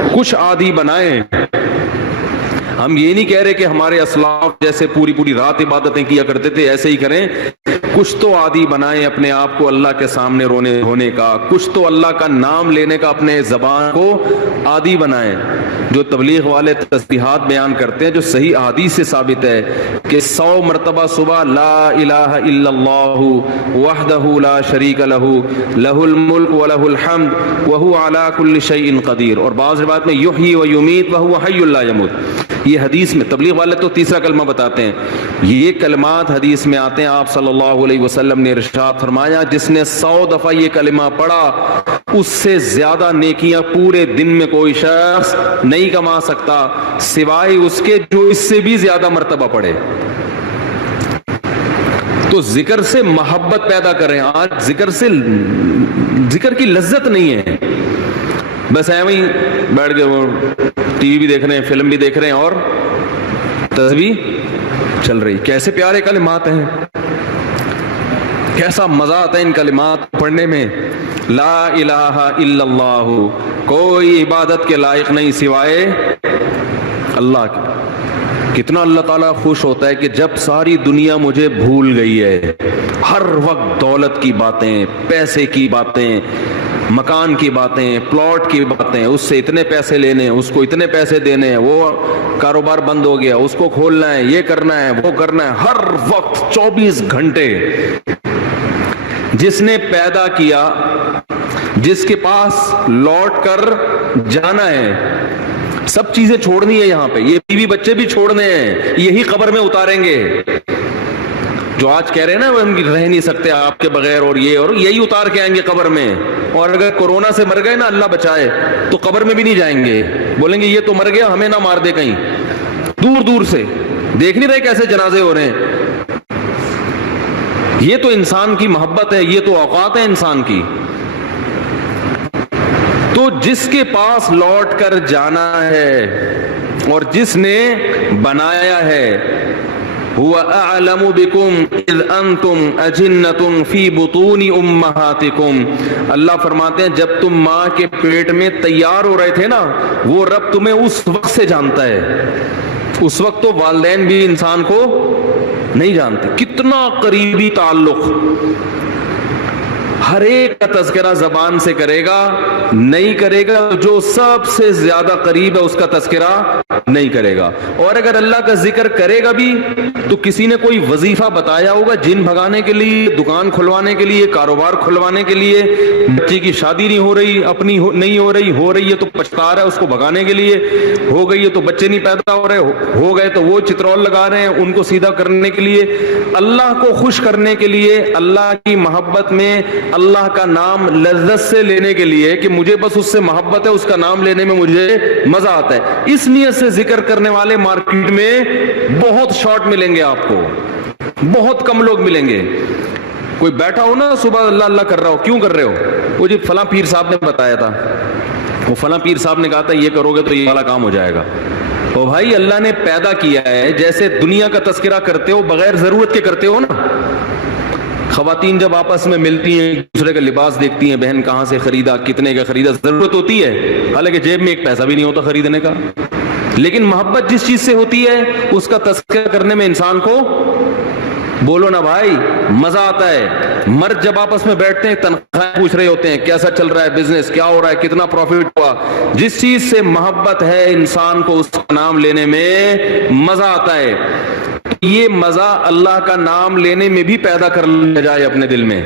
کچھ عادی بنائیں. ہم یہ نہیں کہہ رہے کہ ہمارے اسلاف جیسے پوری پوری رات عبادتیں کیا کرتے تھے ایسے ہی کریں. کچھ تو عادی بنائیں اپنے آپ کو اللہ کے سامنے رونے ہونے کا, کچھ تو اللہ کا نام لینے کا اپنے زبان کو عادی بنائیں. جو تبلیغ والے تسبیحات بیان کرتے ہیں, جو صحیح احادیث سے ثابت ہے کہ 100 مرتبہ صبح لا الہ الا اللہ وحدہ لا شریک لہ لہ الملک ولہ الحمد وہو علی کل شیء قدیر, اور بعض روایت میں یحیی و یمیت وہو حی لا یموت. یہ حدیث میں تبلیغ والے تو تیسرا کلمہ بتاتے ہیں, یہ کلمات حدیث میں آتے ہیں. آپ صلی اللہ علیہ وسلم نے ارشاد فرمایا جس نے 100 دفعہ یہ کلمہ پڑھا اس سے زیادہ نیکیاں پورے دن میں کوئی شخص نہیں کما سکتا سوائے اس کے جو اس سے بھی زیادہ مرتبہ پڑھے. تو ذکر سے محبت پیدا کریں. آج ذکر کی لذت نہیں ہے, بس ایویں ہی بیٹھ کے وہ ٹی وی بھی دیکھ رہے ہیں, فلم بھی دیکھ رہے ہیں اور تسبیح چل رہی. کیسے پیارے کلمات ہیں, کیسا مزہ آتا ہے ان کلمات پڑھنے میں. لا الہ الا اللہ, کوئی عبادت کے لائق نہیں سوائے اللہ کے. کتنا اللہ تعالیٰ خوش ہوتا ہے کہ جب ساری دنیا مجھے بھول گئی ہے, ہر وقت دولت کی باتیں, پیسے کی باتیں, مکان کی باتیں, پلاٹ کی باتیں, اس سے اتنے پیسے لینے, اس کو اتنے پیسے دینے, وہ کاروبار بند ہو گیا, اس کو کھولنا ہے, یہ کرنا ہے, وہ کرنا ہے, ہر وقت 24 گھنٹے. جس نے پیدا کیا, جس کے پاس لوٹ کر جانا ہے, سب چیزیں چھوڑنی ہے یہاں پہ, یہ بیوی بچے بھی چھوڑنے ہیں, یہی قبر میں اتاریں گے. جو آج کہہ رہے ہیں نا ہم رہ نہیں سکتے آپ کے بغیر, اور یہ اور یہی اتار کے آئیں گے قبر میں. اور اگر کورونا سے مر گئے نا, اللہ بچائے, تو قبر میں بھی نہیں جائیں گے, بولیں گے یہ تو مر گیا, ہمیں نہ مار دے کہیں. دور دور سے دیکھ نہیں رہے کیسے جنازے ہو رہے ہیں. یہ تو انسان کی محبت ہے, یہ تو اوقات ہے انسان کی. تو جس کے پاس لوٹ کر جانا ہے اور جس نے بنایا ہے, هو اعلم بكم اذ انتم اجنة في بطون امهاتكم, اللہ فرماتے ہیں جب تم ماں کے پیٹ میں تیار ہو رہے تھے نا, وہ رب تمہیں اس وقت سے جانتا ہے. اس وقت تو والدین بھی انسان کو نہیں جانتے. کتنا قریبی تعلق, ہر ایک کا تذکرہ زبان سے کرے گا, نہیں کرے گا جو سب سے زیادہ قریب ہے اس کا تذکرہ نہیں کرے گا. اور اگر اللہ کا ذکر کرے گا بھی تو کسی نے کوئی وظیفہ بتایا ہوگا جن بھگانے کے لیے, دکان کھلوانے کے لیے, کاروبار کھلوانے کے لیے, بچے کی شادی نہیں ہو رہی, اپنی نہیں ہو رہی ہے تو پچھتا رہا ہے اس کو بھگانے کے لیے, ہو گئی ہے تو بچے نہیں پیدا ہو رہے, ہو گئے تو وہ چترول لگا رہے ہیں ان کو سیدھا کرنے کے لیے, اللہ کو خوش کرنے کے لیے, اللہ کی محبت میں اللہ کا نام لذت سے لینے کے لیے کہ مجھے بس اس سے محبت ہے, اس کا نام لینے میں مجھے مزہ آتا ہے. اس نیت سے ذکر کرنے والے مارکیٹ میں بہت شارٹ ملیں گے آپ کو, بہت کم لوگ ملیں گے. کوئی بیٹھا ہو نا صبح اللہ اللہ کر رہا ہو, کیوں کر رہے ہو, وہ جی فلاں پیر صاحب نے بتایا تھا, وہ فلاں پیر صاحب نے کہا تھا یہ کرو گے تو یہ والا کام ہو جائے گا. تو بھائی اللہ نے پیدا کیا ہے, جیسے دنیا کا تذکرہ کرتے ہو بغیر ضرورت کے کرتے ہو نا. خواتین جب آپس میں ملتی ہیں ایک دوسرے کا لباس دیکھتی ہیں, بہن کہاں سے خریدا, کتنے کا خریدا, ضرورت ہوتی ہے, حالانکہ جیب میں ایک پیسہ بھی نہیں ہوتا خریدنے کا. لیکن محبت جس چیز سے ہوتی ہے اس کا تذکرہ کرنے میں انسان کو, بولو نا بھائی, مزہ آتا ہے. مرد جب آپس میں بیٹھتے ہیں تنخواہ پوچھ رہے ہوتے ہیں, کیسا چل رہا ہے بزنس, کیا ہو رہا ہے, کتنا پروفٹ ہوا. جس چیز سے محبت ہے انسان کو اس کا نام لینے میں مزہ آتا ہے. یہ مزہ اللہ کا نام لینے میں بھی پیدا کر لیا جائے اپنے دل میں,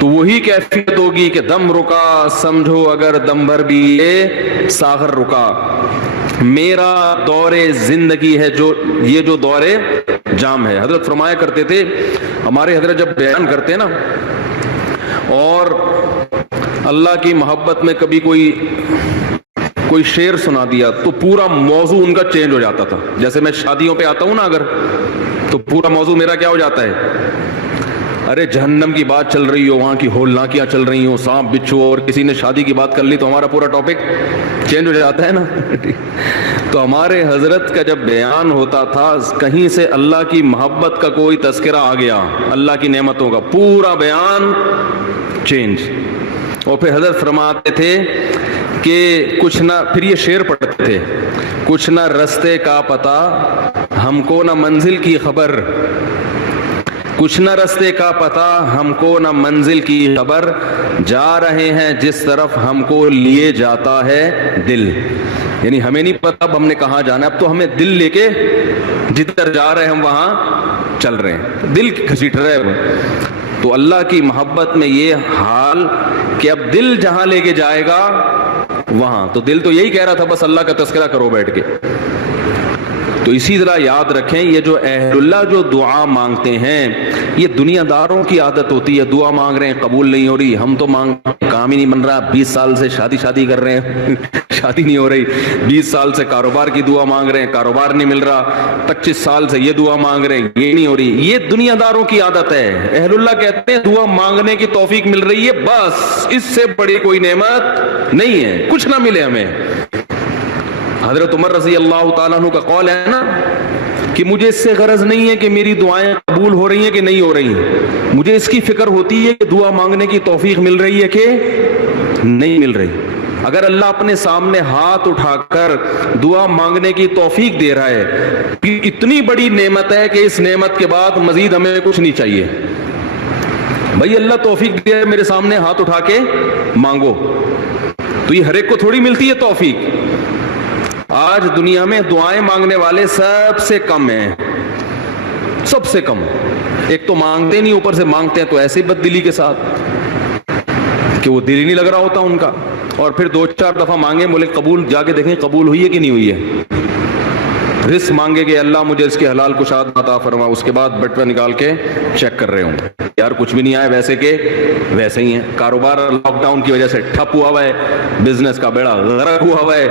تو وہی کیفیت ہوگی کہ دم رکا سمجھو اگر دم بھر بھی یہ ساغر رکا. میرا دور زندگی ہے یہ جو دور جام ہے. حضرت فرمایا کرتے تھے, ہمارے حضرت جب بیان کرتے نا اور اللہ کی محبت میں کبھی کوئی شعر سنا دیا تو پورا موضوع ان کا چینج ہو جاتا تھا. جیسے میں شادیوں پہ آتا ہوں نا اگر, تو پورا موضوع میرا کیا ہو جاتا ہے, ارے جہنم کی بات چل رہی ہو, وہاں کی ہولناکیاں چل رہی ہوں, سانپ بچھو, اور کسی نے شادی کی بات کر لی تو ہمارا پورا ٹاپک چینج ہو جاتا ہے نا. تو ہمارے حضرت کا جب بیان ہوتا تھا کہیں سے اللہ کی محبت کا کوئی تذکرہ آ گیا, اللہ کی نعمتوں کا, پورا بیان چینج. اور پھر حضرت فرماتے تھے کہ کچھ نہ، پھر یہ شعر پڑھتے تھے، کچھ نہ رستے کا پتہ ہم کو نہ منزل کی خبر، کچھ نہ رستے کا پتہ ہم کو نہ منزل کی خبر، جا رہے ہیں جس طرف ہم کو لیے جاتا ہے دل. یعنی ہمیں نہیں پتا اب ہم نے کہاں جانا ہے، اب تو ہمیں دل لے کے جدھر جا رہے ہیں ہم وہاں چل رہے ہیں، دل گھسیٹ رہے ہیں. تو اللہ کی محبت میں یہ حال کہ اب دل جہاں لے کے جائے گا وہاں، تو دل تو یہی کہہ رہا تھا بس اللہ کا تذکرہ کرو بیٹھ کے. تو اسی طرح یاد رکھیں، یہ جو اہل اللہ جو دعا مانگتے ہیں، یہ دنیا داروں کی عادت ہوتی ہے. دعا مانگ رہے ہیں قبول نہیں ہو رہی، ہم تو کام ہی نہیں بن رہا، 20 سال سے شادی کر رہے ہیں شادی نہیں ہو رہی، 20 سال سے کاروبار کی دعا مانگ رہے ہیں، کاروبار نہیں مل رہا، 25 سال سے یہ دعا مانگ رہے ہیں، یہ نہیں ہو رہی. یہ دنیا داروں کی عادت ہے. اہل اللہ کہتے ہیں دعا مانگنے کی توفیق مل رہی ہے، بس اس سے بڑی کوئی نعمت نہیں ہے، کچھ نہ ملے ہمیں. حضرت عمر رضی اللہ تعالیٰ عنہ کا قول ہے نا کہ مجھے اس سے غرض نہیں ہے کہ میری دعائیں قبول ہو رہی ہیں کہ نہیں ہو رہی، مجھے اس کی فکر ہوتی ہے کہ دعا مانگنے کی توفیق مل رہی ہے کہ نہیں مل رہی. اگر اللہ اپنے سامنے ہاتھ اٹھا کر دعا مانگنے کی توفیق دے رہا ہے، اتنی بڑی نعمت ہے کہ اس نعمت کے بعد مزید ہمیں کچھ نہیں چاہیے. بھائی اللہ توفیق دے میرے سامنے ہاتھ اٹھا کے مانگو، تو یہ ہر ایک کو تھوڑی ملتی ہے توفیق. آج دنیا میں دعائیں مانگنے والے سب سے کم ہیں، سب سے کم. ایک تو مانگتے نہیں، اوپر سے مانگتے ہیں تو ایسے بد دلی کے ساتھ کہ وہ دل ہی نہیں لگ رہا ہوتا ان کا. اور پھر 2-4 دفعہ مانگے، بولے قبول، جا کے دیکھیں قبول ہوئی ہے کہ نہیں ہوئی ہے. رزق مانگے کہ اللہ مجھے اس کے حلال کشاد عطا فرما، اس کے بعد بٹوہ نکال کے چیک کر رہے ہوں یار کچھ بھی نہیں آیا، ویسے کہ ویسے ہی ہیں. کاروبار لاک ڈاؤن کی وجہ سے ٹھپ ہوا ہوا ہے، بزنس کا بیڑا غرق ہوا ہوا ہے.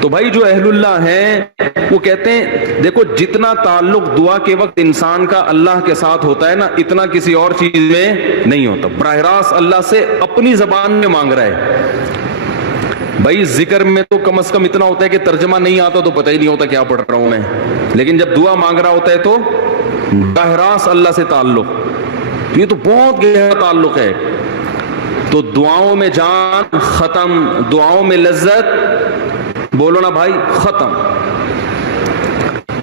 تو بھائی جو اہل اللہ ہیں وہ کہتے ہیں دیکھو جتنا تعلق دعا کے وقت انسان کا اللہ کے ساتھ ہوتا ہے نا، اتنا کسی اور چیز میں نہیں ہوتا. براہ راست اللہ سے اپنی زبان میں مانگ رہا ہے. بھائی ذکر میں تو کم از کم اتنا ہوتا ہے کہ ترجمہ نہیں آتا تو پتہ ہی نہیں ہوتا کیا پڑھ رہا ہوں میں، لیکن جب دعا مانگ رہا ہوتا ہے تو براہ راست اللہ سے تعلق، یہ تو بہت گہرا تعلق ہے. تو دعاؤں میں جان ختم، دعاؤں میں لذت، بولو نا بھائی، ختم.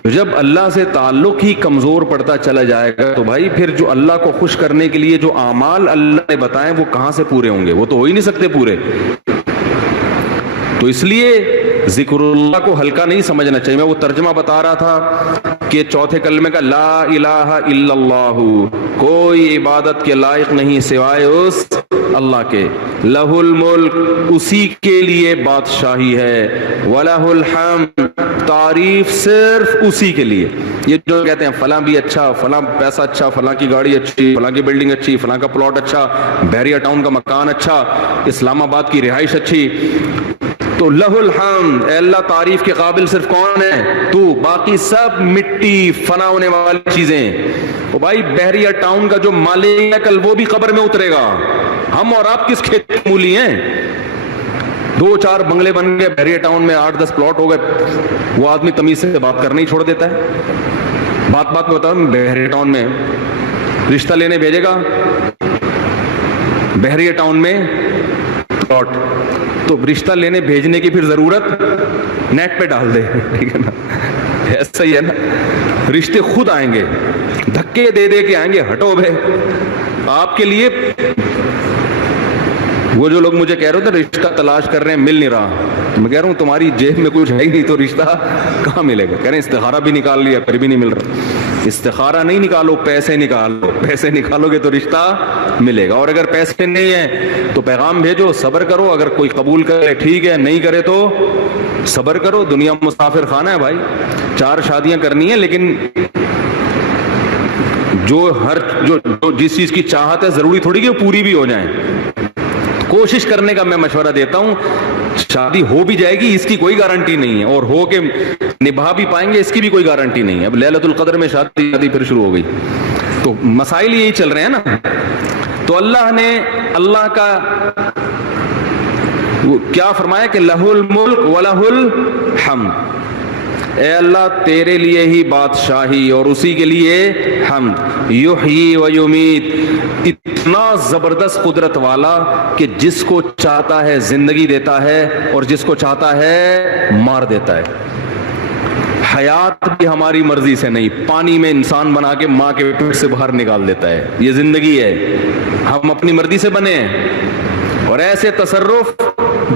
جب اللہ سے تعلق ہی کمزور پڑتا چلا جائے گا تو بھائی پھر جو اللہ کو خوش کرنے کے لیے جو اعمال اللہ نے بتائے وہ کہاں سے پورے ہوں گے؟ وہ تو ہو ہی نہیں سکتے پورے. تو اس لیے ذکر اللہ کو ہلکا نہیں سمجھنا چاہیے. میں وہ ترجمہ بتا رہا تھا کہ چوتھے کلمے کا لا الہ الا اللہ، کوئی عبادت کے لائق نہیں سوائے اس اللہ کے. لہ الملک، اسی کے لیے بادشاہی ہے. ولہ الحمد، تعریف صرف اسی کے لیے. یہ جو کہتے ہیں فلاں بھی اچھا، فلاں پیسہ اچھا، فلاں کی گاڑی اچھی، فلاں کی بلڈنگ اچھی، فلاں کا پلاٹ اچھا، بحریہ ٹاؤن کا مکان اچھا، اسلام آباد کی رہائش اچھی، تو لہ الحمد، اے اللہ تعریف کے قابل صرف کون ہے؟ تو. باقی سب مٹی، فنا ہونے والی چیزیں. تو بھائی بحریہ ٹاؤن کا جو مالک ہے کل وہ بھی قبر میں اترے گا. ہم اور آپ کس کھیت کی مولی ہیں؟ 2-4 بنگلے بن گئے بحریہ ٹاؤن میں، 8-10 پلاٹ ہو گئے، وہ آدمی تمیز سے بات کرنا ہی چھوڑ دیتا ہے. بات میں بتاؤ، بحریہ ٹاؤن میں رشتہ لینے بھیجے گا، بحریہ ٹاؤن میں پلاٹ، تو رشتہ لینے بھیجنے کی پھر ضرورت نیٹ پہ ڈال دے، ٹھیک ہے نا؟ ایسا ہی ہے نا، رشتے خود آئیں گے، دھکے دے دے کے آئیں گے. ہٹو بھائی، آپ کے لیے وہ جو لوگ مجھے کہہ رہے تھے رشتہ تلاش کر رہے ہیں مل نہیں رہا، میں کہہ رہا ہوں تمہاری جیب میں کچھ ہے ہی نہیں تو رشتہ کہاں ملے گا؟ کہہ رہے ہیں استخارہ بھی نکال لیا پھر بھی نہیں مل رہا. استخارہ نہیں نکالو، پیسے نکالو، پیسے نکالو گے تو رشتہ ملے گا. اور اگر پیسے نہیں ہیں تو پیغام بھیجو، صبر کرو، اگر کوئی قبول کرے ٹھیک ہے، نہیں کرے تو صبر کرو. دنیا مسافر خانہ ہے بھائی، 4 شادیاں کرنی ہیں، لیکن جو جس چیز کی چاہت ہے ضروری تھوڑی کہ وہ پوری بھی ہو جائیں. کوشش کرنے کا میں مشورہ دیتا ہوں. شادی ہو بھی جائے گی اس کی کوئی گارنٹی نہیں ہے، اور ہو کے نبھا بھی پائیں گے اس کی بھی کوئی گارنٹی نہیں ہے. اب لیلۃ القدر میں شادی پھر شروع ہو گئی، تو مسائل یہی چل رہے ہیں نا. تو اللہ کا کیا فرمایا کہ لہ الملک ولہ الحمد، اے اللہ تیرے لیے ہی بادشاہی اور اسی کے لیے حمد. یحیی و یمیت, اتنا زبردست قدرت والا کہ جس کو چاہتا ہے زندگی دیتا ہے اور جس کو چاہتا ہے مار دیتا ہے. حیات بھی ہماری مرضی سے نہیں, پانی میں انسان بنا کے ماں کے پیٹ سے باہر نکال دیتا ہے. یہ زندگی ہے, ہم اپنی مرضی سے بنے ہیں. اور ایسے تصرف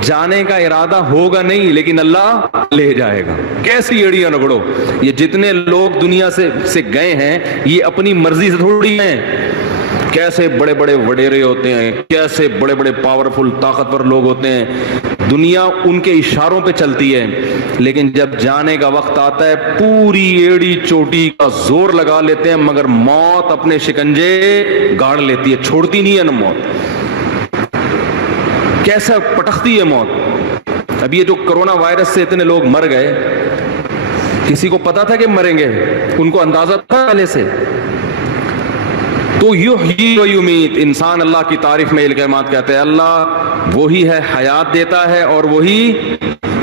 جانے کا ارادہ ہوگا نہیں, لیکن اللہ لے جائے گا. کیسی ایڑیاں رگڑو, یہ جتنے لوگ دنیا سے گئے ہیں یہ اپنی مرضی سے تھوڑی ہیں. کیسے بڑے بڑے وڈیرے ہوتے ہیں, کیسے بڑے بڑے پاورفل طاقتور لوگ ہوتے ہیں, دنیا ان کے اشاروں پہ چلتی ہے. لیکن جب جانے کا وقت آتا ہے پوری ایڑی چوٹی کا زور لگا لیتے ہیں, مگر موت اپنے شکنجے گاڑ لیتی ہے, چھوڑتی نہیں ہے نا موت. کیسا پٹکتی ہے موت. اب یہ جو کرونا وائرس سے اتنے لوگ مر گئے, کسی کو پتا تھا کہ مریں گے؟ ان کو اندازہ تھا پہلے سے؟ تو یحیی و یمیت, انسان اللہ کی تعریف میں الکلمات کہتے ہیں. اللہ وہی ہے حیات دیتا ہے اور وہی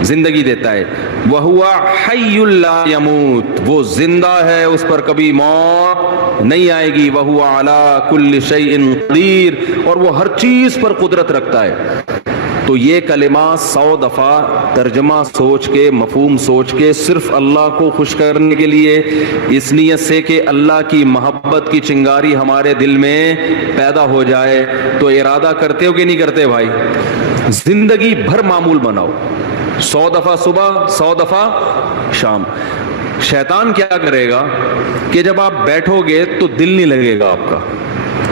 زندگی دیتا ہے. وَهُوَ حَيٌّ لَا يَمُوتُ, وہ زندہ ہے, اس پر کبھی موت نہیں آئے گی. وَهُوَ عَلَى كُلِّ شَيْءٍ قَدِيرٌ, اور وہ ہر چیز پر قدرت رکھتا ہے. تو یہ کلمات 100 دفعہ ترجمہ سوچ کے, مفہوم سوچ کے, صرف اللہ کو خوش کرنے کے لیے, اس نیت سے کہ اللہ کی محبت کی چنگاری ہمارے دل میں پیدا ہو جائے. تو ارادہ کرتے ہو کہ نہیں کرتے بھائی؟ زندگی بھر معمول بناؤ, 100 دفعہ صبح, 100 دفعہ شام. شیطان کیا کرے گا کہ جب آپ بیٹھو گے تو دل نہیں لگے گا آپ کا.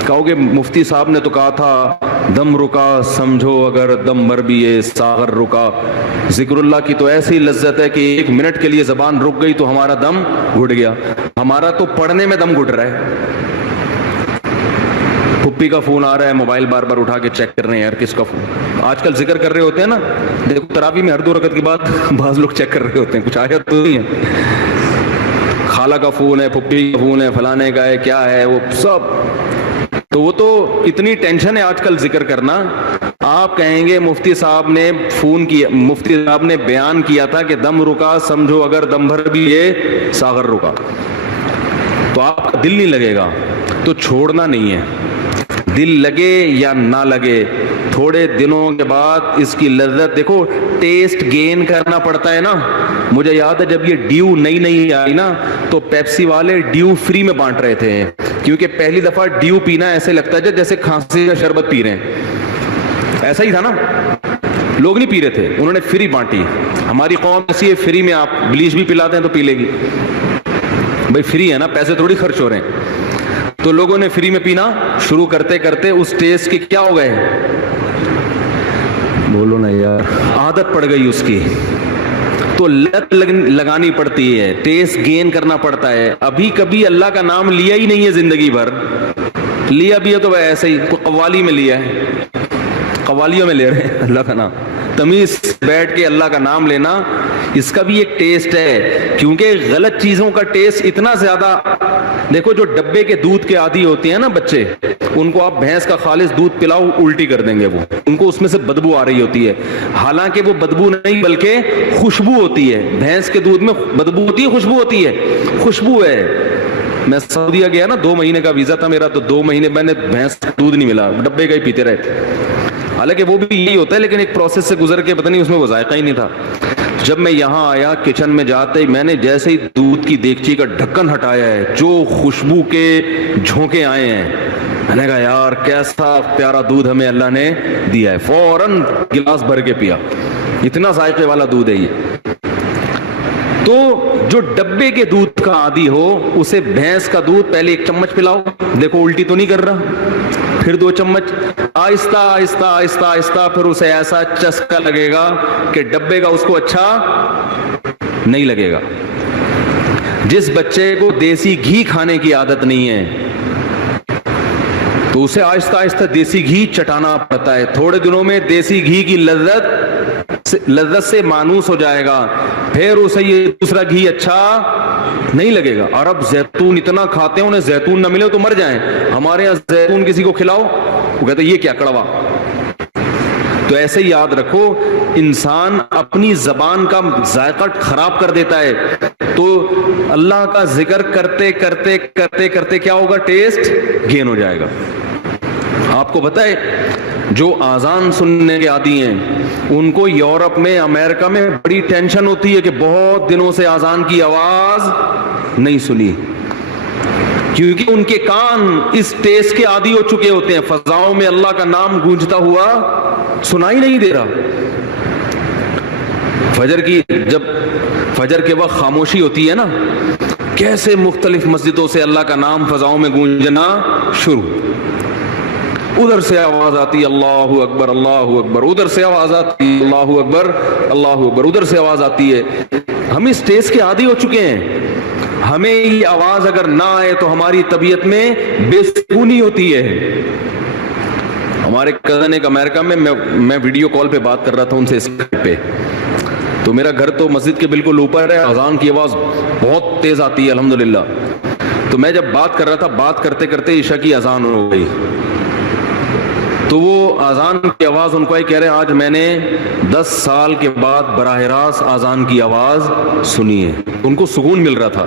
کہو گے مفتی صاحب نے تو کہا تھا دم رکا سمجھو اگر دم بھر بھی یہ ساغر رکا. ذکر اللہ کی تو ایسی لذت ہے کہ 1 منٹ کے لیے زبان رک گئی تو ہمارا دم گھٹ گیا. ہمارا تو پڑھنے میں دم گھٹ رہا ہے. پھپھی کا فون آ رہا ہے, موبائل بار بار اٹھا کے چیک کر رہے ہیں, یار کس کا فون. آج کل ذکر کر رہے ہوتے ہیں نا, دیکھو تراویح میں ہر 2 رکعت کے بعد بعض لوگ چیک کر رہے ہوتے ہیں, کچھ آیا تو نہیں ہے. خالہ کا فون ہے, پھپھی کا فون ہے, فلانے کا ہے, کیا ہے وہ سب. تو وہ تو اتنی ٹینشن ہے آج کل ذکر کرنا. آپ کہیں گے مفتی صاحب نے فون کیا, مفتی صاحب نے بیان کیا تھا کہ دم رکا سمجھو اگر دم بھر بھی یہ ساغر رکا, تو آپ کا دل نہیں لگے گا. تو چھوڑنا نہیں ہے, دل لگے یا نہ لگے, تھوڑے دنوں کے بعد اس کی لذت دیکھو, ٹیسٹ گین کرنا پڑتا ہے نا. مجھے یاد ہے جب یہ ڈیو نئی آئی نا, تو پیپسی والے ڈیو فری میں بانٹ رہے تھے, کیونکہ پہلی دفعہ ڈیو پینا ایسے لگتا ہے جیسے کھانسی کا شربت پی رہے ہیں. ایسا ہی تھا نا, لوگ نہیں پی رہے تھے, انہوں نے فری بانٹی. ہماری قوم ایسی ہے, فری میں آپ بلیچ بھی پلاتے ہیں تو پی لے گی بھائی, فری ہے نا, پیسے تھوڑی خرچ ہو رہے ہیں. تو لوگوں نے فری میں پینا شروع کرتے کرتے اس ٹیسٹ کے کیا ہو گئے, بولو نا یار, عادت پڑ گئی اس کی. تو لت لگانی پڑتی ہے, ٹیسٹ گین کرنا پڑتا ہے. ابھی کبھی اللہ کا نام لیا ہی نہیں ہے زندگی بھر, لیا بھی ہے تو ایسے ہی قوالی میں لیا ہے, قوالیوں میں لے رہے ہیں اللہ کا نام. تمیز بیٹھ کے اللہ کا نام لینا, اس کا بھی ایک ٹیسٹ ہے. کیونکہ غلط چیزوں کا ٹیسٹ اتنا زیادہ, دیکھو جو ڈبے کے دودھ کے عادی ہوتے ہیں نا بچے, ان کو آپ بھینس کا خالص دودھ پلاؤ الٹی کر دیں گے, وہ ان کو اس میں سے بدبو آ رہی ہوتی ہے. حالانکہ وہ بدبو نہیں بلکہ خوشبو ہوتی ہے. بھینس کے دودھ میں بدبو ہوتی ہے, خوشبو ہوتی ہے, خوشبو ہے. میں سعودیہ گیا نا, 2 مہینے کا ویزا تھا میرا, تو 2 مہینے میں نے بھینس کا دودھ نہیں ملا, ڈبے کا ہی پیتے رہے. حالانکہ وہ بھی یہی ہوتا ہے, لیکن ایک پروسیس سے گزر کے پتہ نہیں اس میں وہ ذائقہ ہی نہیں تھا. جب میں یہاں آیا کچن میں جاتے ہی میں نے جیسے ہی دودھ کی دیگچی کا ڈھکن ہٹایا ہے, جو خوشبو کے جھونکے آئے ہیں, میں نے کہا یار کیسا پیارا دودھ ہمیں اللہ نے دیا ہے. فوراً گلاس بھر کے پیا, اتنا ذائقے والا دودھ ہے یہ. تو جو ڈبے کے دودھ کا عادی ہو اسے بھینس کا دودھ پہلے 1 چمچ پلاؤ, دیکھو الٹی تو نہیں کر رہا, پھر 2 چمچ, آہستہ آہستہ آہستہ آہستہ, پھر اسے ایسا چسکا لگے گا کہ ڈبے کا اس کو اچھا نہیں لگے گا. جس بچے کو دیسی گھی کھانے کی عادت نہیں ہے تو اسے آہستہ آہستہ دیسی گھی چٹانا پڑتا ہے. تھوڑے دنوں میں دیسی گھی کی لذت سے مانوس ہو جائے گا, پھر اسے یہ دوسرا گھی اچھا نہیں لگے گا. عرب زیتون اتنا کھاتے ہیں, انہیں زیتون نہ ملے تو مر جائیں. ہمارے یہاں زیتون کسی کو کھلاؤ وہ کہتے ہیں یہ کیا کڑوا. تو ایسے ہی یاد رکھو، انسان اپنی زبان کا ذائقہ خراب کر دیتا ہے، تو اللہ کا ذکر کرتے کرتے کرتے کرتے کیا ہوگا؟ ٹیسٹ گین ہو جائے گا۔ آپ کو پتہ ہے جو آزان سننے کے عادی ہیں ان کو یورپ میں، امریکہ میں بڑی ٹینشن ہوتی ہے کہ بہت دنوں سے آزان کی آواز نہیں سنی، کیونکہ ان کے کان اس ٹیسٹ کے عادی ہو چکے ہوتے ہیں، فضاؤں میں اللہ کا نام گونجتا ہوا سنائی نہیں دے رہا۔ جب فجر کے وقت خاموشی ہوتی ہے نا، کیسے مختلف مسجدوں سے اللہ کا نام فضاؤں میں گونجنا شروع، ادھر سے آواز آتی اللہ اکبر اللہ اکبر، ادھر سے آواز آتی اللہ اکبر اللہ اکبر، ادھر سے آواز آتی ہے۔ ہم اس ٹیسٹ کے عادی ہو چکے ہیں، ہمیں یہ آواز اگر نہ آئے تو ہماری طبیعت میں بے سکونی ہوتی ہے۔ ہمارے کزن ایک امریکہ میں ویڈیو کال پہ بات کر رہا تھا ان سے اسکائپ پہ، تو میرا گھر تو مسجد کے بالکل اوپر ہے، اذان کی آواز بہت تیز آتی ہے الحمدللہ۔ تو میں جب بات کر رہا تھا، بات کرتے کرتے عشاء کی اذان ہو گئی، تو وہ اذان کی آواز ان کو کہہ رہے آج میں نے 10 سال کے بعد براہ راست اذان کی آواز سنی ہے۔ ان کو سکون مل رہا تھا